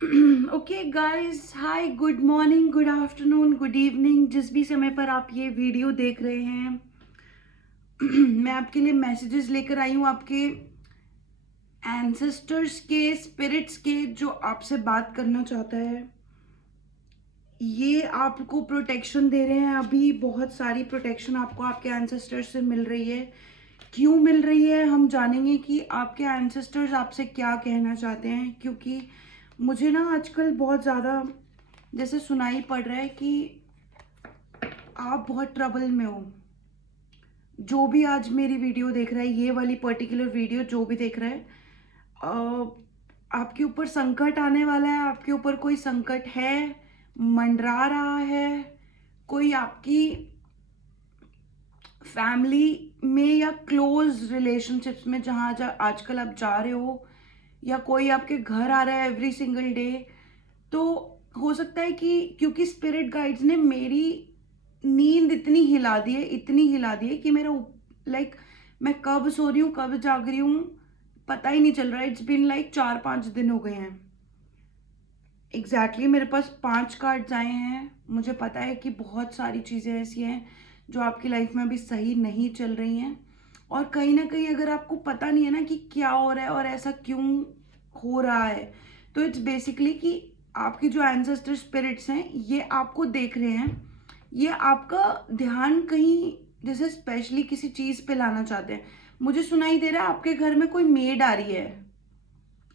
Okay guys, hi, good morning, good afternoon, good evening, जिस भी समय पर आप ये वीडियो देख रहे हैं। मैं आपके लिए मैसेजेस लेकर आई हूँ, आपके एंसेस्टर्स के, स्पिरिट्स के, जो आपसे बात करना चाहता है। ये आपको प्रोटेक्शन दे रहे हैं। अभी बहुत सारी प्रोटेक्शन आपको आपके एंसेस्टर्स से मिल रही है। क्यों मिल रही है हम जानेंगे कि आपके एंसेस्टर्स आपसे क्या कहना चाहते हैं। क्योंकि मुझे ना आजकल बहुत ज़्यादा जैसे सुनाई पड़ रहा है कि आप बहुत ट्रबल में हो। जो भी आज मेरी वीडियो देख रहा है, ये वाली पर्टिकुलर वीडियो जो भी देख रहा है, आपके ऊपर संकट आने वाला है। आपके ऊपर कोई संकट है, मंडरा रहा है। कोई आपकी फैमिली में या क्लोज रिलेशनशिप्स में जहाँ आजकल आप जा रहे हो, या कोई आपके घर आ रहा है एवरी सिंगल डे। तो हो सकता है कि क्योंकि स्पिरिट गाइड्स ने मेरी नींद इतनी हिला दी है, इतनी हिला दी है कि मेरा लाइक मैं कब सो रही हूँ कब जाग रही हूँ पता ही नहीं चल रहा है। इट्स बिन लाइक 4-5 दिन हो गए हैं। एग्जैक्टली मेरे पास 5 कार्ड्स आए हैं। मुझे पता है कि बहुत सारी चीज़ें ऐसी हैं जो आपकी लाइफ में अभी सही नहीं चल रही हैं। और कहीं ना कहीं अगर आपको पता नहीं है ना कि क्या हो रहा है और ऐसा क्यों हो रहा है, तो इट्स बेसिकली कि आपके जो एंसेस्टर स्पिरिट्स हैं ये आपको देख रहे हैं। ये आपका ध्यान कहीं जैसे स्पेशली किसी चीज़ पे लाना चाहते हैं। मुझे सुनाई दे रहा है आपके घर में कोई मेड आ रही है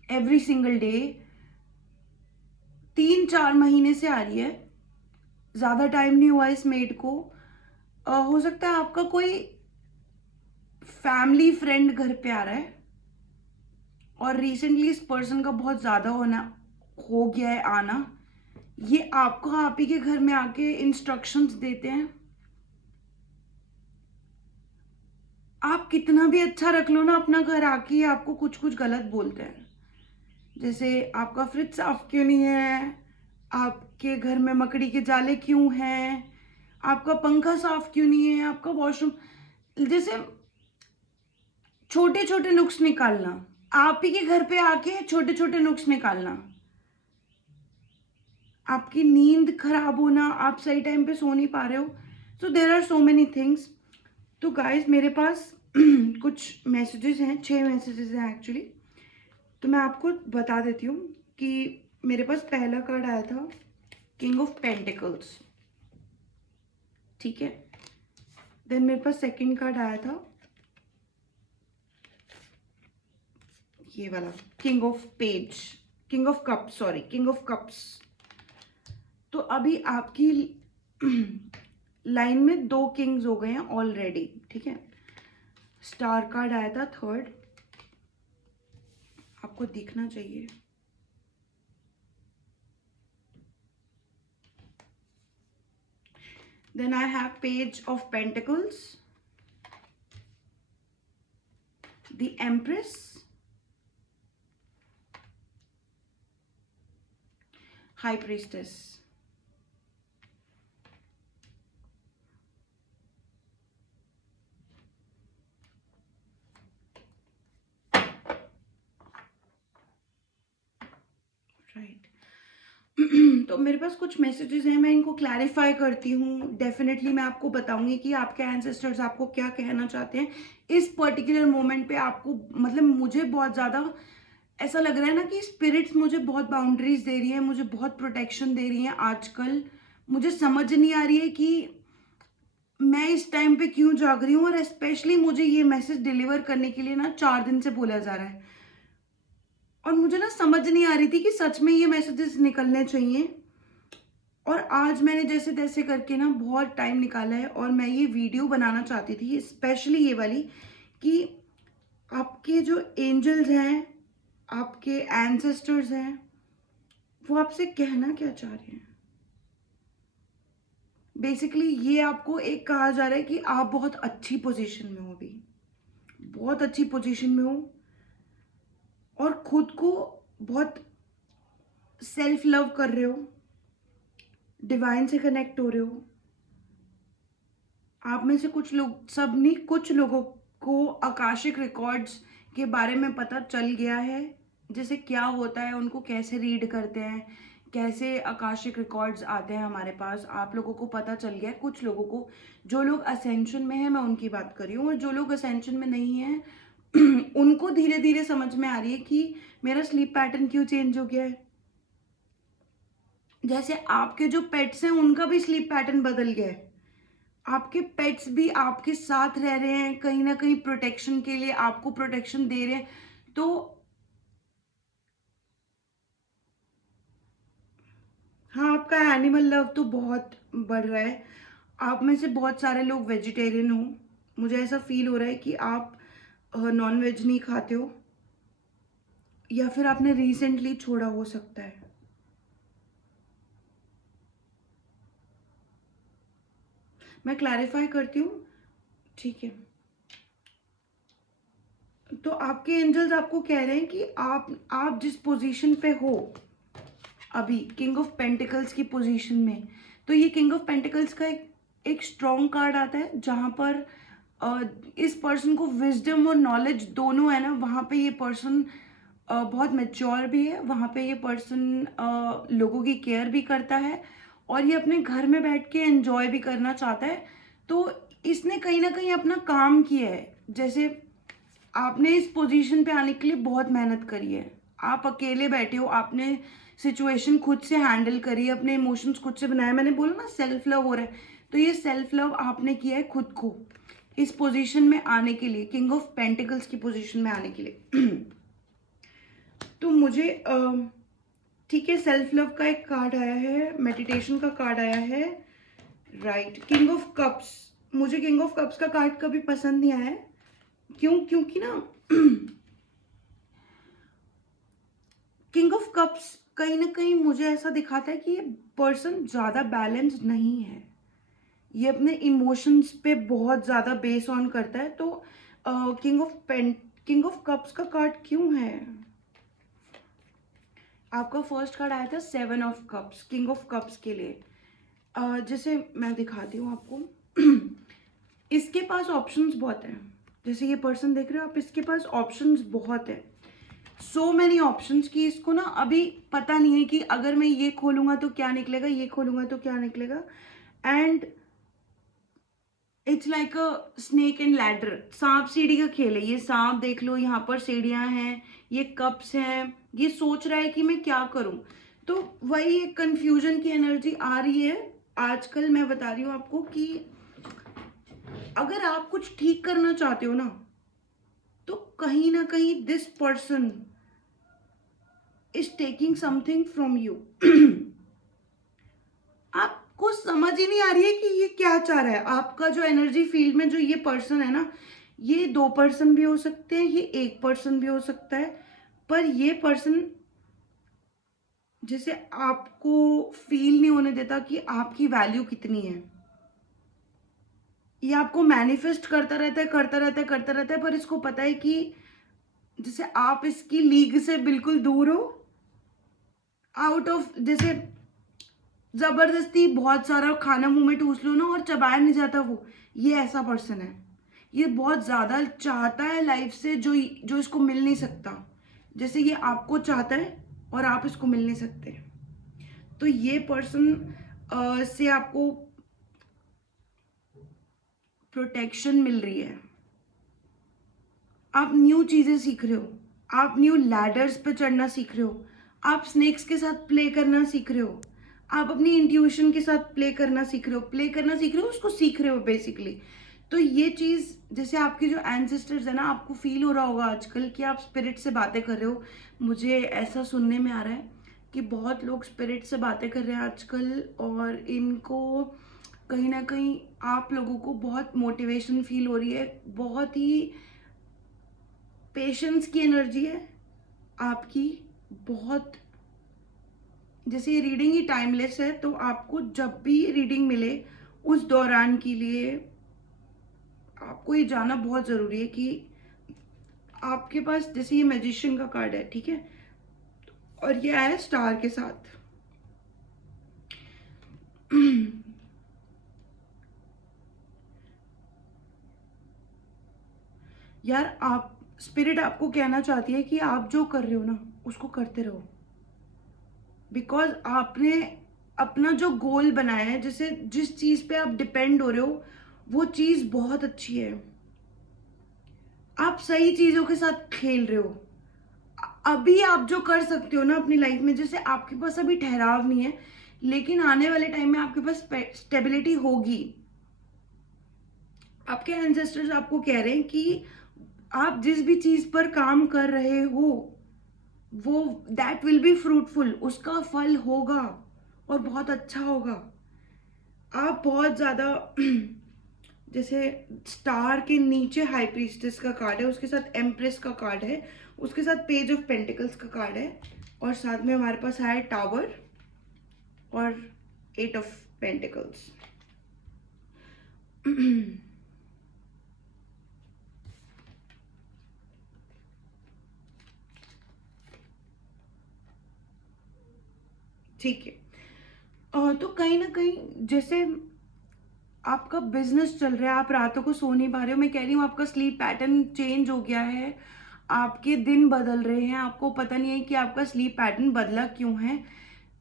एवरी सिंगल डे, 3-4 महीने से आ रही है। ज़्यादा टाइम नहीं हुआ इस मेड को। हो सकता है आपका कोई फैमिली फ्रेंड घर पे आ रहा है और रिसेंटली इस पर्सन का बहुत ज़्यादा होना हो गया है आना। ये आपको आप ही के घर में आके इंस्ट्रक्शंस देते हैं। आप कितना भी अच्छा रख लो ना अपना घर, आके आपको कुछ कुछ गलत बोलते हैं। जैसे आपका फ्रिज साफ क्यों नहीं है, आपके घर में मकड़ी के जाले क्यों हैं, आपका पंखा साफ क्यों नहीं है, आपका वॉशरूम, जैसे छोटे छोटे नुक्स निकालना। आप ही के घर पे आके छोटे छोटे नुक्स निकालना। आपकी नींद खराब होना, आप सही टाइम पे सो नहीं पा रहे हो। So there are so many things. तो गाइस मेरे पास कुछ मैसेजेस हैं, 6 मैसेजेस हैं एक्चुअली। तो मैं आपको बता देती हूँ कि मेरे पास पहला कार्ड आया था किंग ऑफ पेंटिकल्स, ठीक है। देन मेरे पास सेकंड कार्ड आया था ये वाला king of page, king of cups, sorry, king of cups. तो अभी आपकी लाइन में 2 किंग्स हो गए हैं ऑलरेडी, ठीक है। स्टार कार्ड आया था थर्ड, आपको दिखना चाहिए। Then I have page of pentacles, the empress, high priestess. Right. तो मेरे पास कुछ मैसेजेस हैं, मैं इनको क्लैरिफाई करती हूँ। डेफिनेटली मैं आपको बताऊंगी कि आपके एंसेस्टर्स आपको क्या कहना चाहते हैं इस पर्टिकुलर मोमेंट पे। आपको मतलब मुझे बहुत ज़्यादा ऐसा लग रहा है ना कि स्पिरिट्स मुझे बहुत बाउंड्रीज दे रही है, मुझे बहुत प्रोटेक्शन दे रही है आजकल। मुझे समझ नहीं आ रही है कि मैं इस टाइम पे क्यों जाग रही हूँ। और स्पेशली मुझे ये मैसेज डिलीवर करने के लिए ना 4 दिन से बोला जा रहा है, और मुझे ना समझ नहीं आ रही थी कि सच में ये मैसेजेस निकलने चाहिए। और आज मैंने जैसे तैसे करके ना बहुत टाइम निकाला है, और मैं ये वीडियो बनाना चाहती थी स्पेशली ये वाली, कि आपके जो एंजल्स हैं, आपके एंसेस्टर्स हैं, वो आपसे कहना क्या चाह रहे हैं। बेसिकली ये आपको एक कहा जा रहा है कि आप बहुत अच्छी पोजीशन में हो अभी, बहुत अच्छी पोजीशन में हो, और खुद को बहुत सेल्फ लव कर रहे हो, डिवाइन से कनेक्ट हो रहे हो। आप में से कुछ लोग, सब नहीं, कुछ लोगों को आकाशिक रिकॉर्ड्स के बारे में पता चल गया है। जैसे क्या होता है, उनको कैसे रीड करते हैं, कैसे आकाशिक रिकॉर्ड्स आते हैं हमारे पास, आप लोगों को पता चल गया है। कुछ लोगों को, जो लोग असेंशन में है मैं उनकी बात कर रही हूँ, और जो लोग असेंशन में नहीं है उनको धीरे धीरे समझ में आ रही है कि मेरा स्लीप पैटर्न क्यों चेंज हो गया है। जैसे आपके जो पेट्स हैं उनका भी स्लीप पैटर्न बदल गया है। आपके पेट्स भी आपके साथ रह रहे हैं, कहीं ना कहीं प्रोटेक्शन के लिए आपको प्रोटेक्शन दे रहे हैं। तो हाँ, आपका एनिमल लव तो बहुत बढ़ रहा है। आप में से बहुत सारे लोग वेजिटेरियन हो, मुझे ऐसा फील हो रहा है कि आप नॉन वेज नहीं खाते हो, या फिर आपने रिसेंटली छोड़ा हो सकता है। मैं क्लैरिफाई करती हूँ, ठीक है। तो आपके एंजल्स आपको कह रहे हैं कि आप जिस पोजीशन पे हो अभी, किंग ऑफ पेंटिकल्स की पोजीशन में, तो ये किंग ऑफ पेंटिकल्स का एक स्ट्रॉन्ग कार्ड आता है, जहां पर इस पर्सन को विजडम और नॉलेज दोनों है ना, वहां पे ये पर्सन बहुत मेच्योर भी है, वहां पे ये पर्सन लोगों की केयर भी करता है, और ये अपने घर में बैठ के एंजॉय भी करना चाहता है। तो इसने कहीं ना कहीं अपना काम किया है। जैसे आपने इस पोजीशन पे आने के लिए बहुत मेहनत करी है, आप अकेले बैठे हो, आपने सिचुएशन खुद से हैंडल करी, अपने इमोशंस खुद से बनाए। मैंने बोला ना सेल्फ लव हो रहा है, तो ये सेल्फ लव आपने किया है खुद को इस पोजीशन में आने के लिए, किंग ऑफ पेंटिकल्स की पोजीशन में आने के लिए। तो मुझे ठीक है, सेल्फ लव का एक कार्ड आया है, मेडिटेशन का कार्ड आया है, राइट, किंग ऑफ कप्स। मुझे किंग ऑफ कप्स का कार्ड कभी पसंद नहीं आया है। क्यों? क्योंकि ना किंग ऑफ कप्स कहीं ना कहीं मुझे ऐसा दिखाता है कि ये पर्सन ज़्यादा बैलेंस्ड नहीं है, ये अपने इमोशंस पे बहुत ज़्यादा बेस ऑन करता है। तो किंग ऑफ कप्स का कार्ड क्यों है? आपका फर्स्ट कार्ड आया था 7 of cups, king of cups के लिए। जैसे मैं दिखाती हूँ आपको, इसके पास ऑप्शंस बहुत हैं। जैसे ये पर्सन देख रहे हो आप, इसके पास ऑप्शंस बहुत है, सो मैनी ऑप्शंस कि इसको ना अभी पता नहीं है कि अगर मैं ये खोलूंगा तो क्या निकलेगा, ये खोलूंगा तो क्या निकलेगा। And it's like a snake and ladder, सांप सीढ़ी का खेल है ये। सांप देख लो, यहाँ पर सीढ़ियां हैं, ये कप्स हैं, ये सोच रहा है कि मैं क्या करूं। तो वही एक कंफ्यूजन की एनर्जी आ रही है आजकल। मैं बता रही हूँ आपको कि अगर आप कुछ ठीक करना चाहते हो ना, तो कहीं ना कहीं this person is taking something from you. आपको समझ ही नहीं आ रही है कि ये क्या चाह रहा है। आपका जो एनर्जी फील्ड में जो ये पर्सन है ना, ये 2 पर्सन भी हो सकते हैं, ये 1 पर्सन भी हो सकता है, पर ये पर्सन जैसे आपको फील नहीं होने देता कि आपकी वैल्यू कितनी है। ये आपको मैनिफेस्ट करता रहता है, करता रहता है, करता रहता है, पर इसको पता है कि जैसे आप इसकी लीग से बिल्कुल दूर हो, आउट ऑफ, जैसे जबरदस्ती बहुत सारा खाना मुंह में ठूस लो ना और चबाया नहीं जाता, वो ये ऐसा पर्सन है। ये बहुत ज्यादा चाहता है लाइफ से, जो जो इसको मिल नहीं सकता। जैसे ये आपको चाहता है और आप इसको मिल नहीं सकते। तो ये पर्सन से आपको प्रोटेक्शन मिल रही है, आप न्यू चीजें सीख रहे हो, आप न्यू लैडर्स पे चढ़ना सीख रहे हो, आप स्नेक्स के साथ प्ले करना सीख रहे हो, आप अपनी इंट्यूशन के साथ प्ले करना सीख रहे हो, प्ले करना सीख रहे हो, उसको सीख रहे हो बेसिकली। तो ये चीज, जैसे आपके जो एंसेस्टर्स है ना, आपको फील हो रहा होगा आजकल कि आप स्पिरिट से बातें कर रहे हो। मुझे ऐसा सुनने में आ रहा है कि बहुत लोग स्पिरिट से बातें कर रहे हैं आजकल, और इनको कहीं ना कहीं आप लोगों को बहुत मोटिवेशन फील हो रही है, बहुत ही पेशेंस की एनर्जी है आपकी, बहुत। जैसे ये रीडिंग ही टाइमलेस है, तो आपको जब भी रीडिंग मिले उस दौरान के लिए आपको ये जानना बहुत ज़रूरी है कि आपके पास, जैसे ये मैजिशियन का कार्ड है, ठीक है, और ये आया स्टार के साथ। यार, आप स्पिरिट आपको कहना चाहती है कि आप जो कर रहे हो ना, उसको करते रहो, बिकॉज आपने अपना जो गोल बनाया है, जैसे जिस चीज पे आप डिपेंड हो रहे हो, वो चीज बहुत अच्छी है। आप सही चीजों के साथ खेल रहे हो। अभी आप जो कर सकते हो ना अपनी लाइफ में, जैसे आपके पास अभी ठहराव नहीं है, लेकिन आने वाले टाइम में आपके पास स्टेबिलिटी होगी। आपके एंसेस्टर्स आपको कह रहे हैं कि आप जिस भी चीज पर काम कर रहे हो, वो दैट विल बी फ्रूटफुल, उसका फल होगा और बहुत अच्छा होगा। आप बहुत ज्यादा जैसे स्टार के नीचे हाई प्रीस्टेस का कार्ड है, उसके साथ एम्प्रेस का कार्ड है, उसके साथ पेज ऑफ पेंटिकल्स का कार्ड है, और साथ में हमारे पास है टावर और 8 ऑफ पेंटिकल्स। ठीक है। तो कहीं ना कहीं जैसे आपका बिजनेस चल रहा है, आप रातों को सो नहीं पा रहे हो, मैं कह रही हूँ आपका स्लीप पैटर्न चेंज हो गया है, आपके दिन बदल रहे हैं, आपको पता नहीं है कि आपका स्लीप पैटर्न बदला क्यों है।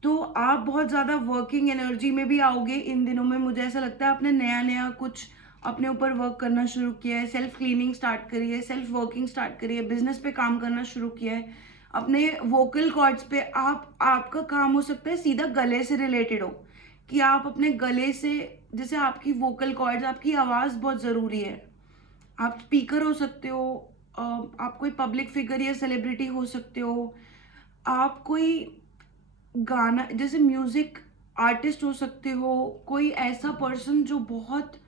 तो आप बहुत ज़्यादा वर्किंग एनर्जी में भी आओगे इन दिनों में। मुझे ऐसा लगता है आपने नया नया कुछ अपने ऊपर वर्क करना शुरू किया है, सेल्फ क्लीनिंग स्टार्ट करी है, सेल्फ वर्किंग स्टार्ट करी है, बिजनेस पे काम करना शुरू किया है, अपने वोकल कॉर्ड्स पे। आपका काम हो सकता है सीधा गले से रिलेटेड हो, कि आप अपने गले से, जैसे आपकी वोकल कॉर्ड्स, आपकी आवाज़ बहुत ज़रूरी है। आप स्पीकर हो सकते हो, आप कोई पब्लिक फिगर या सेलिब्रिटी हो सकते हो, आप कोई गाना जैसे म्यूजिक आर्टिस्ट हो सकते हो, कोई ऐसा पर्सन जो बहुत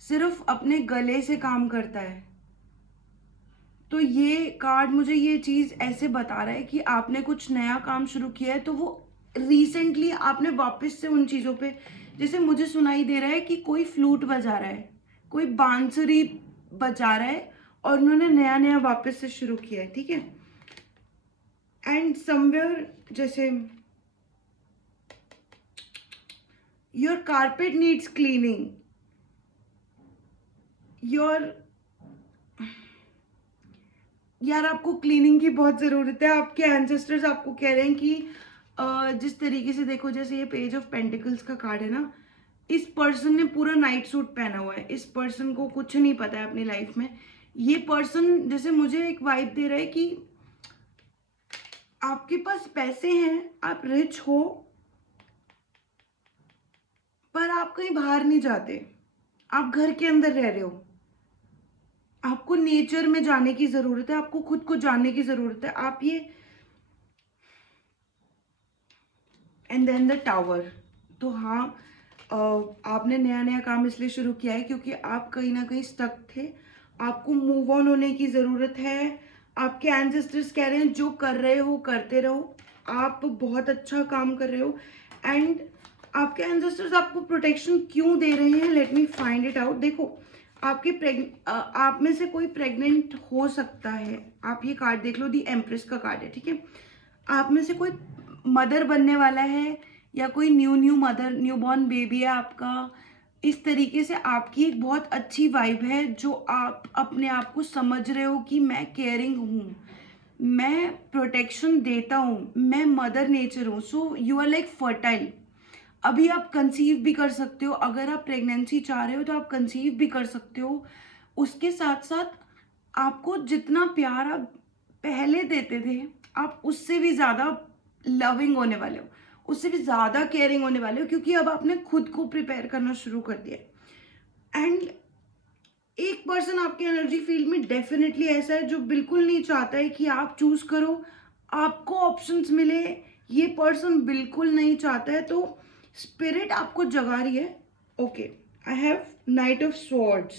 सिर्फ अपने गले से काम करता है। तो ये कार्ड मुझे ये चीज ऐसे बता रहा है कि आपने कुछ नया काम शुरू किया है, तो वो रिसेंटली आपने वापस से उन चीजों पे, जैसे मुझे सुनाई दे रहा है कि कोई फ्लूट बजा रहा है, कोई बांसुरी बजा रहा है, और उन्होंने नया नया वापस से शुरू किया है, ठीक है। एंड समवेयर जैसे your carpet needs cleaning, your, यार आपको क्लीनिंग की बहुत ज़रूरत है। आपके एंसेस्टर्स आपको कह रहे हैं कि जिस तरीके से देखो, जैसे ये पेज ऑफ पेंटिकल्स का कार्ड है ना, इस पर्सन ने पूरा नाइट सूट पहना हुआ है, इस पर्सन को कुछ नहीं पता है अपनी लाइफ में। ये पर्सन जैसे मुझे एक वाइब दे रहा है कि आपके पास पैसे हैं, आप रिच हो, पर आप कहीं बाहर नहीं जाते, आप घर के अंदर रह रहे हो। आपको नेचर में जाने की जरूरत है, आपको खुद को जानने की जरूरत है। आप ये, एंड देन द टावर। तो हाँ, आपने नया नया काम इसलिए शुरू किया है क्योंकि आप कहीं ना कहीं स्टक थे, आपको मूव ऑन होने की ज़रूरत है। आपके एंसेस्टर्स कह रहे हैं जो कर रहे हो करते रहो, आप बहुत अच्छा काम कर रहे हो। एंड आपके एंसेस्टर्स आपको प्रोटेक्शन क्यों दे रहे हैं, let me find it out. देखो, आप में से कोई प्रेग्नेंट हो सकता है। आप ये कार्ड देख लो, दी एम्प्रेस का कार्ड है, ठीक है। आप में से कोई मदर बनने वाला है, या कोई new mother, new born baby है आपका। इस तरीके से आपकी एक बहुत अच्छी वाइब है, जो आप अपने आप को समझ रहे हो कि मैं केयरिंग हूँ, मैं प्रोटेक्शन देता हूँ, मैं मदर नेचर हूँ। So you are like fertile. अभी आप कंसीव भी कर सकते हो, अगर आप प्रेगनेंसी चाह रहे हो तो आप कंसीव भी कर सकते हो। उसके साथ साथ आपको जितना प्यार आप पहले देते थे, आप उससे भी ज़्यादा लविंग होने वाले हो, उससे भी ज़्यादा केयरिंग होने वाले हो, क्योंकि अब आपने खुद को प्रिपेयर करना शुरू कर दिया। एंड एक पर्सन आपके एनर्जी फील्ड में डेफिनेटली ऐसा है जो बिल्कुल नहीं चाहता है कि आप चूज करो, आपको ऑप्शंस मिले। ये पर्सन बिल्कुल नहीं चाहता है। तो स्पिरिट आपको जगा रही है। Okay, I have night of swords,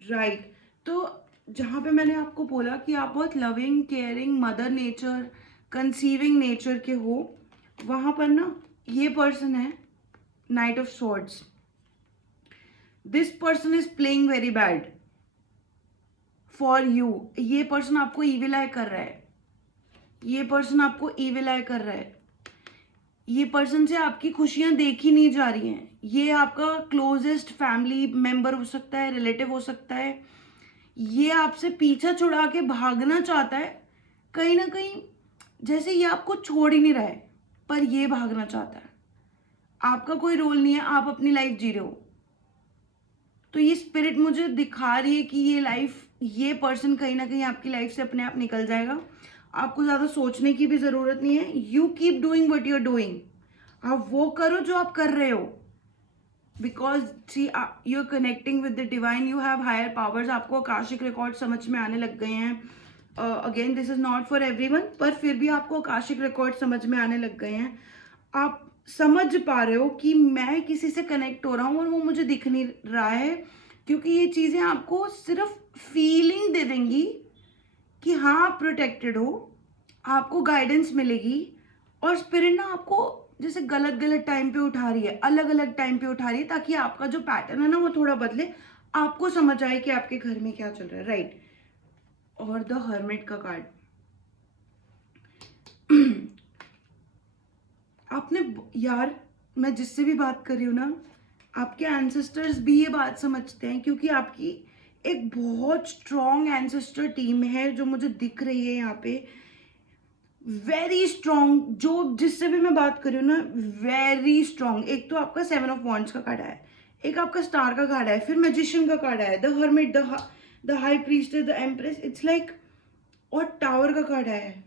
right. तो जहाँ पे मैंने आपको बोला कि आप बहुत loving, caring, mother nature, conceiving nature के हो, वहाँ पर ना ये पर्सन है, night of swords. This person is playing very bad for you. ये पर्सन आपको ईविल आई कर रहा है, ये पर्सन आपको ईविल आई कर रहा है। ये पर्सन से आपकी खुशियां देखी नहीं जा रही हैं। ये आपका क्लोजेस्ट फैमिली मेंबर हो सकता है, रिलेटिव हो सकता है। ये आपसे पीछा छुड़ा के भागना चाहता है। कहीं ना कहीं जैसे ये आपको छोड़ ही नहीं रहा है, पर ये भागना चाहता है। आपका कोई रोल नहीं है, आप अपनी लाइफ जी रहे हो। तो ये स्पिरिट मुझे दिखा रही है कि ये लाइफ, ये पर्सन कहीं ना कहीं आपकी लाइफ से अपने आप निकल जाएगा। आपको ज़्यादा सोचने की भी ज़रूरत नहीं है। You keep doing what you are doing. आप वो करो जो आप कर रहे हो, because see you are connecting with the divine, you have higher powers. आपको आकाशिक रिकॉर्ड समझ में आने लग गए हैं। Again this is not for everyone, पर फिर भी आपको आकाशिक रिकॉर्ड समझ में आने लग गए हैं। आप समझ पा रहे हो कि मैं किसी से कनेक्ट हो रहा हूँ और वो मुझे दिख नहीं रहा है, क्योंकि ये चीज़ें आपको सिर्फ फीलिंग दे देंगी कि हाँ आप प्रोटेक्टेड हो, आपको गाइडेंस मिलेगी। और स्पिरिट ना आपको जैसे गलत गलत टाइम पे उठा रही है, अलग अलग टाइम पे उठा रही है, ताकि आपका जो पैटर्न है ना वो थोड़ा बदले, आपको समझ आए कि आपके घर में क्या चल रहा है, राइट। और द हर्मिट का कार्ड, आपने यार, मैं जिससे भी बात कर रही हूँ ना, आपके एंसेस्टर्स भी ये बात समझते हैं, क्योंकि आपकी एक बहुत स्ट्रॉन्ग एंसेस्टर टीम है जो मुझे दिख रही है यहाँ पे। वेरी स्ट्रॉन्ग, जो जिससे भी मैं बात कर रही हूँ ना, वेरी स्ट्रॉन्ग। एक तो आपका 7 ऑफ वॉन्ड्स का कार्ड है, एक आपका स्टार का कार्ड है, फिर मैजिशियन का कार्ड है, the hermit, the high priestess, the empress, it's like, और टावर का कार्ड है।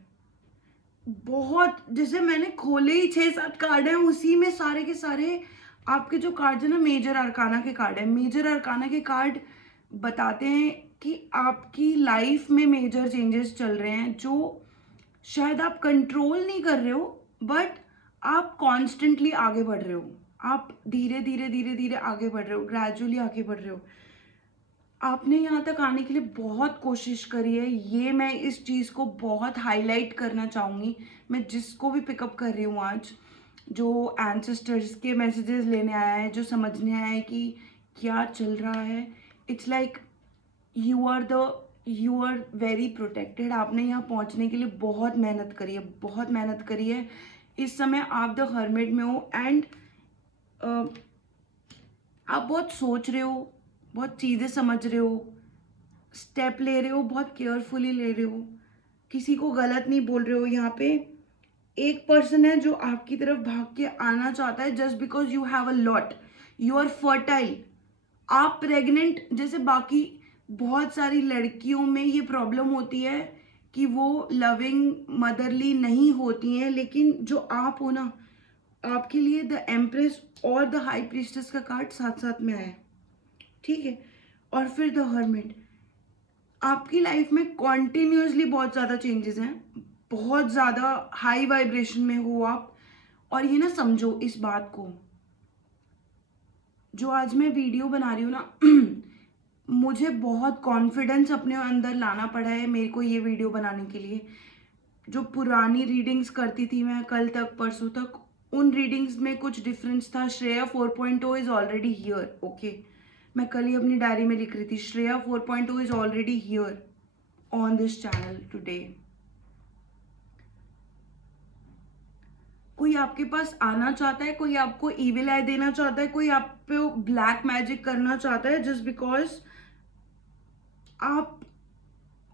बहुत, जैसे मैंने खोले ही 6-7 कार्ड हैं, उसी में सारे के सारे आपके जो कार्ड है ना, मेजर अरकाना के कार्ड है। मेजर अरकाना के कार्ड बताते हैं कि आपकी लाइफ में मेजर चेंजेस चल रहे हैं, जो शायद आप कंट्रोल नहीं कर रहे हो, बट आप कॉन्स्टेंटली आगे बढ़ रहे हो। आप धीरे धीरे धीरे धीरे आगे बढ़ रहे हो, ग्रेजुअली आगे बढ़ रहे हो। आपने यहाँ तक आने के लिए बहुत कोशिश करी है, ये मैं इस चीज़ को बहुत हाईलाइट करना चाहूँगी। मैं जिसको भी पिकअप कर रही हूँ आज, जो एंसेस्टर्स के मैसेजेस लेने आया है, जो समझने आया है कि क्या चल रहा है, it's like you are very protected. आपने यहाँ पहुँचने के लिए बहुत मेहनत करी है, बहुत मेहनत करी है। इस समय आप द हर्मिट में हो, एंड आप बहुत सोच रहे हो, बहुत चीज़ें समझ रहे हो, स्टेप ले रहे हो, बहुत केयरफुली ले रहे हो, किसी को गलत नहीं बोल रहे हो। यहाँ पे एक पर्सन है जो आपकी तरफ भाग के आना चाहता है, just because you have a lot, you are fertile. आप प्रेग्नेंट, जैसे बाकी बहुत सारी लड़कियों में ये प्रॉब्लम होती है कि वो लविंग मदरली नहीं होती हैं, लेकिन जो आप हो ना, आपके लिए द एम्प्रेस और द हाई प्रीस्टेस का कार्ड साथ साथ में आया है, ठीक है। और फिर द हर्मिट, आपकी लाइफ में कॉन्टिन्यूसली बहुत ज़्यादा चेंजेस हैं, बहुत ज़्यादा हाई वाइब्रेशन में हो आप। और ये ना समझो इस बात को, जो आज मैं वीडियो बना रही हूँ ना, मुझे बहुत कॉन्फिडेंस अपने अंदर लाना पड़ा है मेरे को ये वीडियो बनाने के लिए। जो पुरानी रीडिंग्स करती थी मैं कल तक, परसों तक, उन रीडिंग्स में कुछ डिफरेंस था। Shreya 4.0 is already here, okay. मैं कल ही अपनी डायरी में लिख रही थी, Shreya 4.0 is already here on this channel today. कोई आपके पास आना चाहता है, कोई आपको ईविल आई देना चाहता है, कोई आप पे ब्लैक मैजिक करना चाहता है, जस्ट बिकॉज आप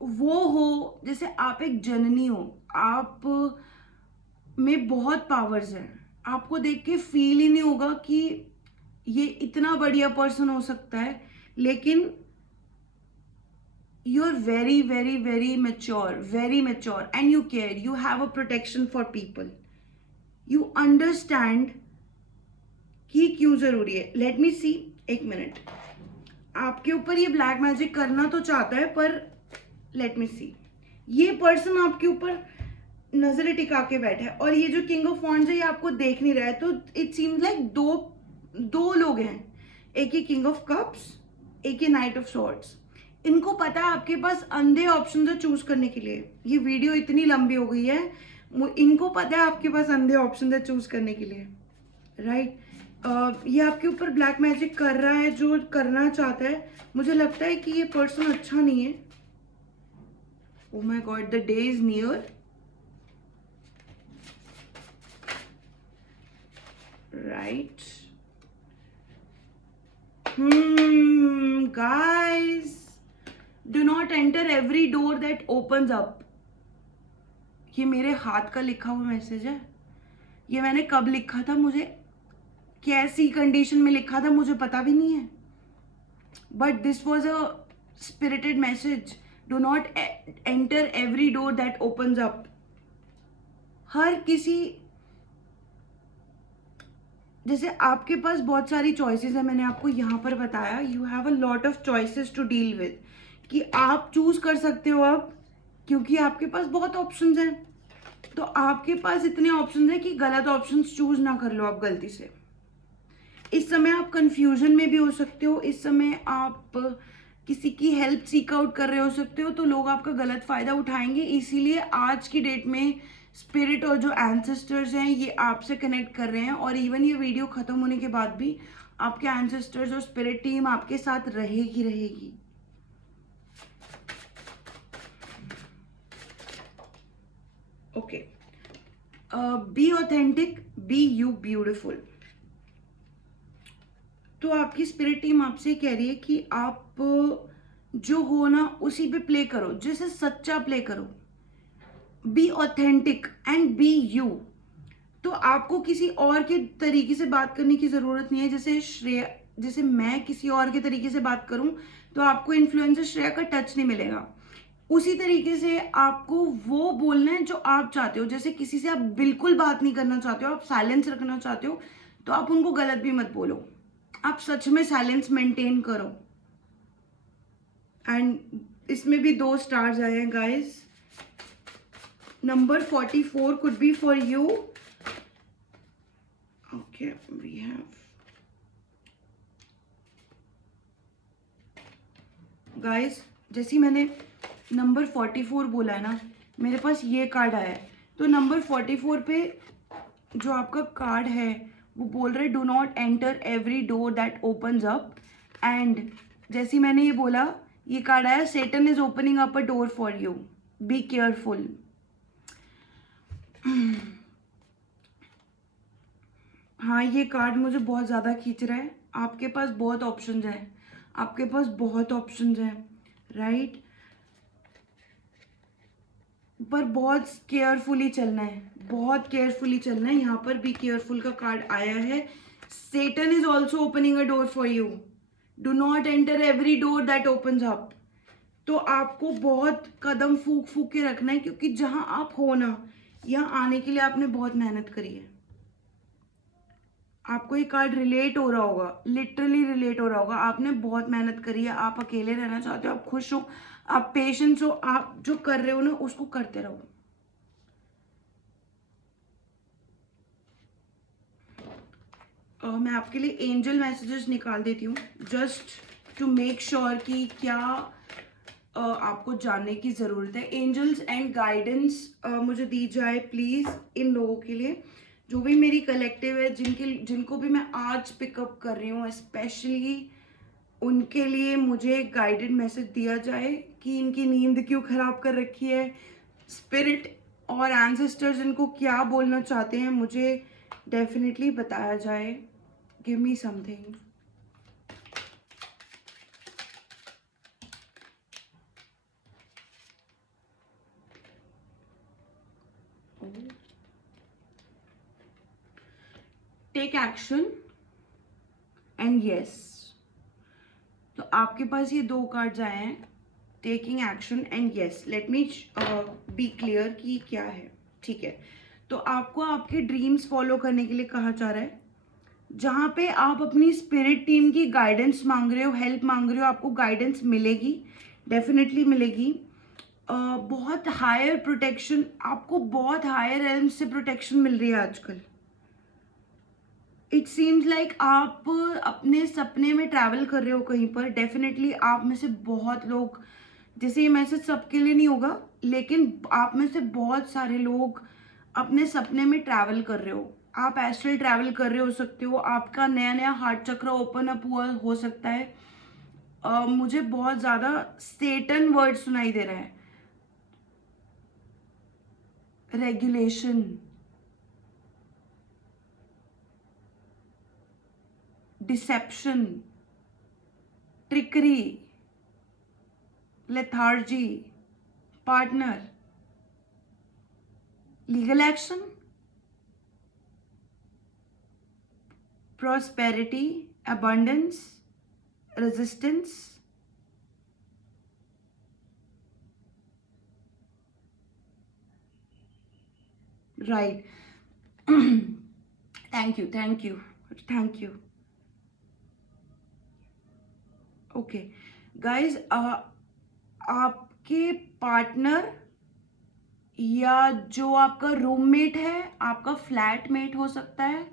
वो हो, जैसे आप एक जननी हो, आप में बहुत पावर्स हैं। आपको देख के फील ही नहीं होगा कि ये इतना बढ़िया पर्सन हो सकता है, लेकिन you are very mature and you care, you have a protection for people, you understand कि क्यों जरूरी है। लेट मी सी, एक मिनट, आपके ऊपर ये ब्लैक मैजिक करना तो चाहता है, पर लेट मी सी, ये पर्सन आपके ऊपर नजरें टिका के बैठा है, और ये जो किंग ऑफ वॉन्ड्स है ये आपको देख नहीं रहा है। तो इट सीम्स लाइक दो लोग हैं, एक ही किंग ऑफ कप्स, एक ही नाइट ऑफ सॉर्ड्स। इनको पता है आपके पास अंधे ऑप्शन है चूज करने के लिए। ये वीडियो इतनी लंबी हो गई है, इनको पता है आपके पास अंधे ऑप्शन है चूज करने के लिए, राइट। ये आपके ऊपर ब्लैक मैजिक कर रहा है, जो करना चाहता है। मुझे लगता है कि ये पर्सन अच्छा नहीं है। Oh my God, the day is near, right. Guys, do not enter every door that opens up. ये मेरे हाथ का लिखा हुआ मैसेज है, ये मैंने कब लिखा था, मुझे कैसी कंडीशन में लिखा था मुझे पता भी नहीं है, but this was a spirited message. Do not enter every door that opens up. हर किसी, जैसे आपके पास बहुत सारी चॉइसेस है, मैंने आपको यहाँ पर बताया, you have a lot of choices to deal with, कि आप चूज कर सकते हो अब, क्योंकि आपके पास बहुत ऑप्शंस हैं. तो आपके पास इतने ऑप्शंस हैं कि गलत ऑप्शंस चूज ना कर लो आप गलती से. इस समय आप कंफ्यूजन में भी हो सकते हो, इस समय आप किसी की हेल्प सीक आउट कर रहे हो सकते हो, तो लोग आपका गलत फायदा उठाएंगे. इसीलिए आज की डेट में स्पिरिट और जो एंसेस्टर्स हैं ये आपसे कनेक्ट कर रहे हैं, और इवन ये वीडियो खत्म होने के बाद भी आपके एंसेस्टर्स और स्पिरिट टीम आपके साथ रहेगी रहेगी. Okay, be authentic, be you beautiful. तो आपकी स्पिरिट टीम आपसे कह रही है कि आप जो हो ना उसी पे प्ले करो, जैसे सच्चा प्ले करो. Be authentic and be you. तो आपको किसी और के तरीके से बात करने की जरूरत नहीं है. जैसे श्रेया, जैसे मैं किसी और के तरीके से बात करूं तो आपको इन्फ्लुएंसर श्रेया का टच नहीं मिलेगा. उसी तरीके से आपको वो बोलना है जो आप चाहते हो. जैसे किसी से आप बिल्कुल बात नहीं करना चाहते हो, आप साइलेंस रखना चाहते हो, तो आप उनको गलत भी मत बोलो, आप सच में साइलेंस मेंटेन करो. एंड इसमें भी 2 स्टार्स आए हैं guys. Number 44 could be for you. Okay, we have guys, जैसे मैंने नंबर 44 बोला है ना, मेरे पास ये कार्ड आया है. तो नंबर 44 पे जो आपका कार्ड है वो बोल रहे do not enter every door that opens up. And जैसे मैंने ये बोला, ये कार्ड आया Satan is opening up a door for you, be careful. हाँ, ये कार्ड मुझे बहुत ज़्यादा खींच रहा है. आपके पास बहुत ऑप्शंस हैं, आपके पास बहुत ऑप्शंस हैं, राइट. पर बहुत केयरफुली चलना है, बहुत केयरफुली चलना है. यहाँ पर बी केयरफुल का कार्ड आया है. Satan is also opening a door for you. Do not enter every door that opens up. तो आपको बहुत कदम फूक फूक के रखना है, क्योंकि जहां आप हो ना, यहाँ आने के लिए आपने बहुत मेहनत करी है. आपको ये कार्ड रिलेट हो रहा होगा, लिटरली रिलेट हो रहा होगा. आपने बहुत मेहनत करी है, आप अकेले रहना चाहते हो, आप खुश हो, आप पेशेंस हो, आप जो कर रहे हो ना उसको करते रहो. मैं आपके लिए एंजल मैसेजेस निकाल देती हूँ, जस्ट टू मेक श्योर कि क्या आपको जानने की ज़रूरत है. एंजल्स एंड गाइडेंस मुझे दी जाए प्लीज़ इन लोगों के लिए, जो भी मेरी कलेक्टिव है, जिनको भी मैं आज पिकअप कर रही हूँ, स्पेशली उनके लिए मुझे गाइडेड मैसेज दिया जाए कि इनकी नींद क्यों खराब कर रखी है. स्पिरिट और एंसेस्टर्स इनको क्या बोलना चाहते हैं मुझे डेफिनेटली बताया जाए. Give me something. Take action and yes. तो आपके पास ये 2 कार्ड्स आए हैं, taking action and yes. Let me be clear कि क्या है. ठीक है, तो आपको आपके ड्रीम्स फॉलो करने के लिए कहा जा रहा है. जहाँ पे आप अपनी स्पिरिट टीम की गाइडेंस मांग रहे हो, हेल्प मांग रहे हो, आपको गाइडेंस मिलेगी, डेफिनेटली मिलेगी. बहुत हायर प्रोटेक्शन, आपको बहुत हायर एल्म से प्रोटेक्शन मिल रही है आजकल. इट सीम्स लाइक आप अपने सपने में ट्रैवल कर रहे हो कहीं पर. डेफिनेटली आप में से बहुत लोग, जैसे ये मैसेज सबके लिए नहीं होगा, लेकिन आप में से बहुत सारे लोग अपने सपने में ट्रैवल कर रहे हो. आप एस्ट्रल ट्रैवल कर रहे हो सकते हो, आपका नया नया हार्ट चक्र ओपन अप हुआ हो सकता है. मुझे बहुत ज़्यादा सेटन वर्ड सुनाई दे रहा है. Regulation, deception, trickery, lethargy, partner. Legal action, prosperity, abundance, resistance, right. Thank you, thank you, thank you. Okay guys, आपके पार्टनर या जो आपका रूममेट है, आपका फ्लैटमेट हो सकता है,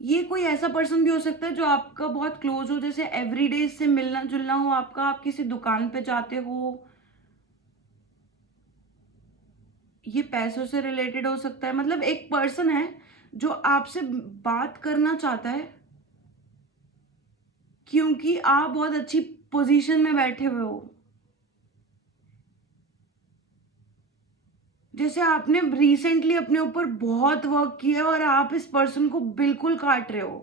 ये कोई ऐसा पर्सन भी हो सकता है जो आपका बहुत क्लोज हो, जैसे एवरीडे इससे मिलना जुलना हो आपका, आप किसी दुकान पे जाते हो, ये पैसों से रिलेटेड हो सकता है। मतलब एक पर्सन है जो आपसे बात करना चाहता है क्योंकि आप बहुत अच्छी पोजीशन में बैठे हुए हो। जैसे आपने रिसेंटली अपने ऊपर बहुत वर्क किया और आप इस पर्सन को बिल्कुल काट रहे हो,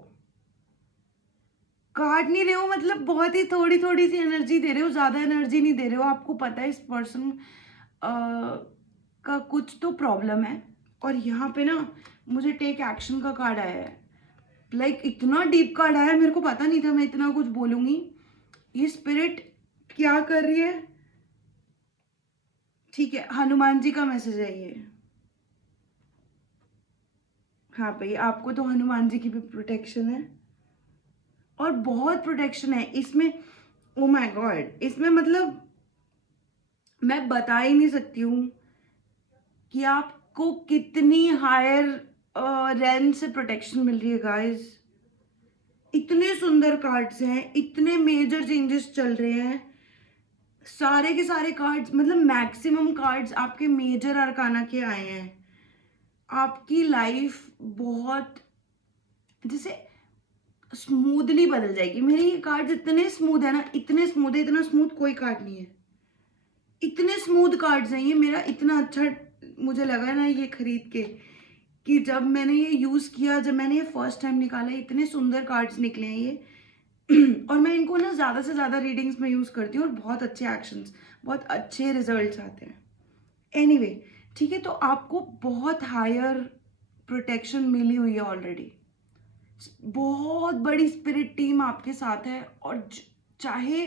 काट नहीं रहे हो मतलब बहुत ही थोड़ी थोड़ी सी एनर्जी दे रहे हो, ज्यादा एनर्जी नहीं दे रहे हो। आपको पता है इस पर्सन का कुछ तो प्रॉब्लम है। और यहाँ पे ना मुझे टेक एक्शन का कार्ड आया है, लाइक इतना डीप कार्ड आया है, मेरे को पता नहीं था मैं इतना कुछ बोलूंगी। ये स्पिरिट क्या कर रही है, ठीक है, हनुमान जी का मैसेज है ये। हाँ भाई, आपको तो हनुमान जी की भी प्रोटेक्शन है और बहुत प्रोटेक्शन है इसमें। ओ माय गॉड, इसमें मतलब मैं बता ही नहीं सकती हूँ कि आपको कितनी हायर रेंज से प्रोटेक्शन मिल रही है गाइस। इतने सुंदर कार्ड्स हैं, इतने मेजर चेंजेस चल रहे हैं, सारे के सारे कार्ड्स मतलब मैक्सिमम कार्ड्स आपके मेजर अरकाना के आए हैं। आपकी लाइफ बहुत जैसे स्मूथली बदल जाएगी। मेरे ये कार्ड्स इतने स्मूथ है ना, इतने स्मूथ है, इतना स्मूथ कोई कार्ड नहीं है, इतने स्मूथ कार्ड्स हैं ये। मेरा इतना अच्छा मुझे लगा ना ये खरीद के कि जब मैंने ये यूज किया, जब मैंने ये फर्स्ट टाइम निकाला, इतने सुंदर कार्ड्स निकले हैं ये। और मैं इनको ना ज्यादा से ज्यादा रीडिंग्स में यूज करती हूँ और बहुत अच्छे एक्शंस, बहुत अच्छे रिजल्ट्स आते हैं। एनीवे, ठीक है, तो आपको बहुत हायर प्रोटेक्शन मिली हुई है ऑलरेडी। बहुत बड़ी स्पिरिट टीम आपके साथ है और चाहे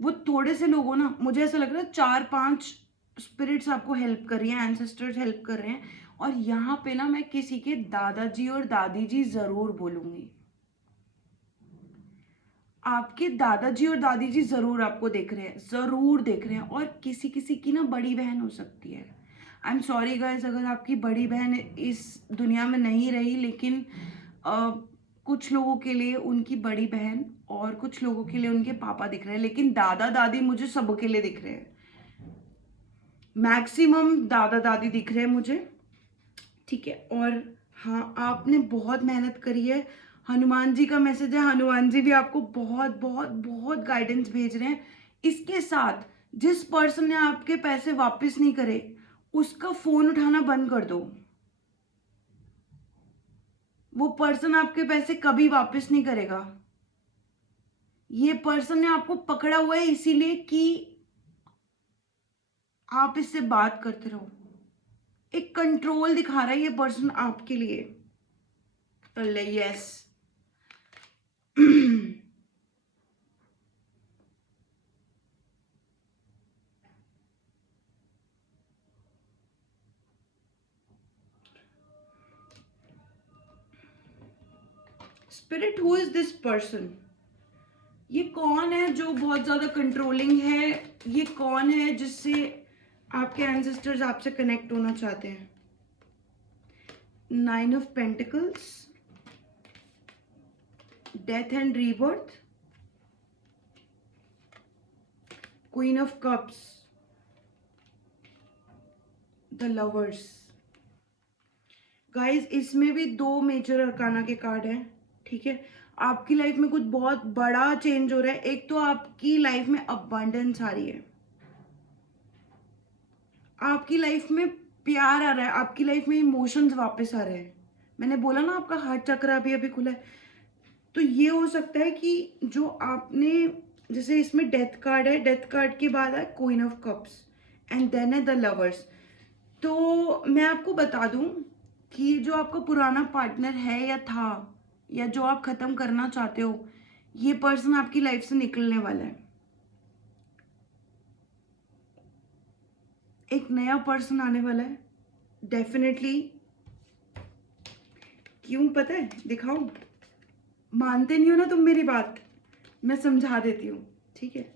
वो थोड़े से लोग हो ना, मुझे ऐसा लग रहा है 4-5 स्पिरिट्स आपको हेल्प कर रही हैं, एंसेस्टर्स हेल्प कर रहे हैं। और यहाँ पे ना मैं किसी के दादाजी और दादी जी जरूर बोलूंगी, आपके दादाजी और दादी जी जरूर आपको देख रहे हैं, जरूर देख रहे हैं। और किसी किसी की ना बड़ी बहन हो सकती है। आई एम सॉरी गाइज अगर आपकी बड़ी बहन इस दुनिया में नहीं रही, लेकिन कुछ लोगों के लिए उनकी बड़ी बहन और कुछ लोगों के लिए उनके पापा दिख रहे हैं, लेकिन दादा दादी मुझे सबके लिए दिख रहे हैं। मैक्सिमम दादा दादी दिख रहे हैं मुझे, ठीक है। और हाँ, आपने बहुत मेहनत करी है। हनुमान जी का मैसेज है, हनुमान जी भी आपको बहुत बहुत बहुत गाइडेंस भेज रहे हैं। इसके साथ जिस पर्सन ने आपके पैसे वापस नहीं करे उसका फोन उठाना बंद कर दो। वो पर्सन आपके पैसे कभी वापस नहीं करेगा। ये पर्सन ने आपको पकड़ा हुआ है इसीलिए कि आप इससे बात करते रहो। एक कंट्रोल दिखा रहा है ये पर्सन आपके लिए। Yes. Spirit, who is this person? ये कौन है जो बहुत ज्यादा कंट्रोलिंग है? ये कौन है जिससे आपके एंसेस्टर्स आपसे कनेक्ट होना चाहते हैं? 9 of pentacles, death and rebirth, queen of cups, the lovers. Guys, इसमें भी 2 मेजर अरकाना के कार्ड हैं, ठीक है। आपकी लाइफ में कुछ बहुत बड़ा चेंज हो रहा है। एक तो आपकी लाइफ में अबंडेंस आ रही है, आपकी लाइफ में प्यार आ रहा है, आपकी लाइफ में इमोशंस वापस आ रहे हैं। मैंने बोला ना आपका हार्ट चक्र अभी अभी खुला है। तो ये हो सकता है कि जो आपने, जैसे इसमें डेथ कार्ड है, डेथ कार्ड के बाद है queen of cups and then है द लवर्स। तो मैं आपको बता दूं कि जो आपका पुराना पार्टनर है या था, या जो आप ख़त्म करना चाहते हो, ये पर्सन आपकी लाइफ से निकलने वाला है। एक नया पर्सन आने वाला है डेफिनेटली। क्यों पता है? दिखाऊं? मानते नहीं हो ना तुम मेरी बात, मैं समझा देती हूँ, ठीक है।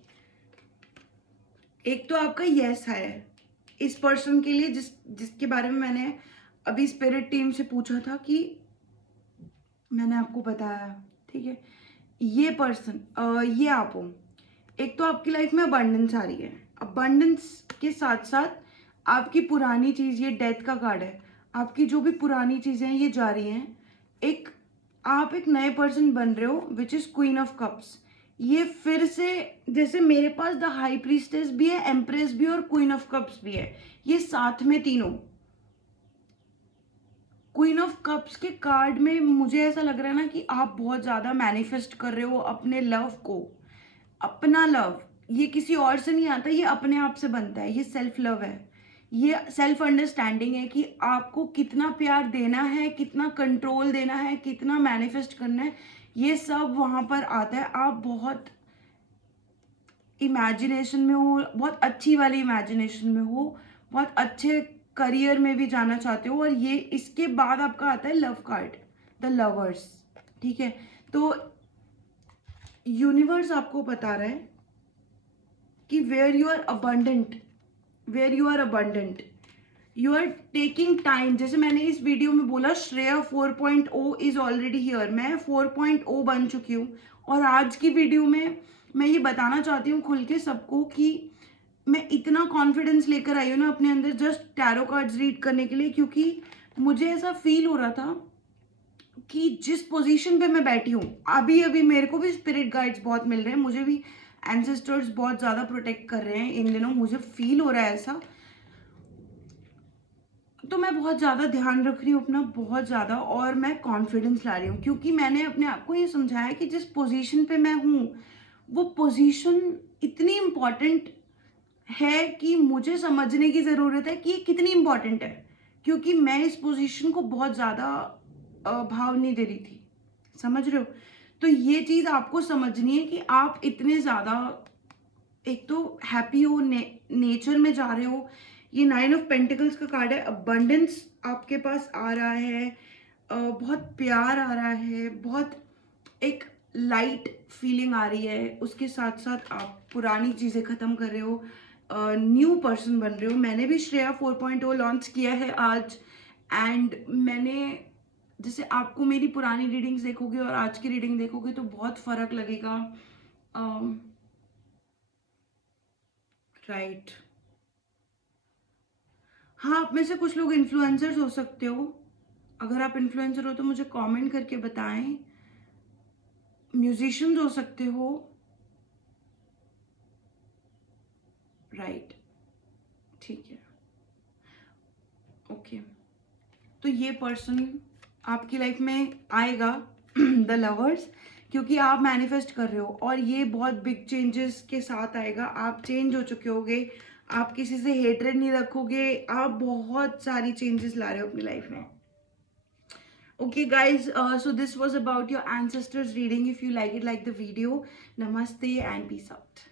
एक तो आपका यस है इस पर्सन के लिए, जिसके बारे में मैंने अभी स्पिरिट टीम से पूछा था कि मैंने आपको बताया, ठीक है। ये पर्सन, ये आप हो। एक तो आपकी लाइफ में अबंडेंस आ रही है, अबंडेंस के साथ साथ आपकी पुरानी चीज़, ये डेथ का कार्ड है, आपकी जो भी पुरानी चीज़ें हैं ये जा रही हैं। एक आप एक नए पर्सन बन रहे हो, which is queen of cups. ये फिर से, जैसे मेरे पास द हाई प्रीस्टेस भी है, एम्प्रेस भी है और क्वीन ऑफ कप्स भी है, ये साथ में तीनों। क्वीन ऑफ कप्स के कार्ड में मुझे ऐसा लग रहा है ना कि आप बहुत ज़्यादा मैनिफेस्ट कर रहे हो अपने लव को। अपना लव ये किसी और से नहीं आता, ये अपने आप से बनता है, ये सेल्फ लव है, ये सेल्फ अंडरस्टैंडिंग है कि आपको कितना प्यार देना है, कितना कंट्रोल देना है, कितना मैनिफेस्ट करना है, ये सब वहाँ पर आता है। आप बहुत इमेजिनेशन में हो, बहुत अच्छी वाली इमेजिनेशन में हो, बहुत अच्छे करियर में भी जाना चाहते हो, और ये इसके बाद आपका आता है लव कार्ड, द लवर्स, ठीक है। तो यूनिवर्स आपको बता रहा है कि where you are abundant, where you are abundant, you are taking time. जैसे मैंने इस वीडियो में बोला, श्रेया 4.0 इज ऑलरेडी हियर, मैं 4.0 बन चुकी हूँ। और आज की वीडियो में मैं ये बताना चाहती हूँ खुल के सबको कि मैं इतना कॉन्फिडेंस लेकर आई हूँ ना अपने अंदर, जस्ट टैरो कार्ड्स रीड करने के लिए, क्योंकि मुझे ऐसा फील हो रहा था कि जिस पोजीशन पे मैं बैठी हूँ अभी अभी, मेरे को भी स्पिरिट गाइड्स बहुत मिल रहे हैं, मुझे भी एंसेस्टर्स बहुत ज़्यादा प्रोटेक्ट कर रहे हैं इन दिनों, मुझे फील हो रहा है ऐसा। तो मैं बहुत ज़्यादा ध्यान रख रही हूँ अपना, बहुत ज़्यादा, और मैं कॉन्फिडेंस ला रही हूँ, क्योंकि मैंने अपने आप को ये समझाया कि जिस पोजीशन पे मैं हूँ वो पोजीशन इतनी इम्पॉर्टेंट है कि मुझे समझने की ज़रूरत है कि ये कितनी इम्पॉर्टेंट है, क्योंकि मैं इस पोजीशन को बहुत ज़्यादा भाव नहीं दे रही थी, समझ रहे हो। तो ये चीज़ आपको समझनी है कि आप इतने ज़्यादा, एक तो हैप्पी हो, नेचर में जा रहे हो। ये 9 ऑफ पेंटिकल्स का कार्ड है, अबंडेंस आपके पास आ रहा है, बहुत प्यार आ रहा है, बहुत एक लाइट फीलिंग आ रही है। उसके साथ साथ आप पुरानी चीज़ें ख़त्म कर रहे हो, न्यू पर्सन बन रहे हो। मैंने भी श्रेया 4.0 लॉन्च किया है आज, एंड मैंने, जैसे आपको मेरी पुरानी रीडिंग्स देखोगे और आज की रीडिंग देखोगे तो बहुत फ़र्क लगेगा। राइट, हाँ, आप में से कुछ लोग इन्फ्लुएंसर्स हो सकते हो। अगर आप इन्फ्लुएंसर हो तो मुझे कमेंट करके बताएं। म्यूजिशियंस हो सकते हो। राइट, ठीक है, ओके। तो ये पर्सन आपकी लाइफ में आएगा, द लवर्स, क्योंकि आप मैनिफेस्ट कर रहे हो, और ये बहुत बिग चेंजेस के साथ आएगा। आप चेंज हो चुके होगे, आप किसी से हेट्रेड नहीं रखोगे, आप बहुत सारी चेंजेस ला रहे हो अपनी लाइफ में। Okay guys, so this was about your ancestors reading. If you like it, like the video. Namaste and peace out.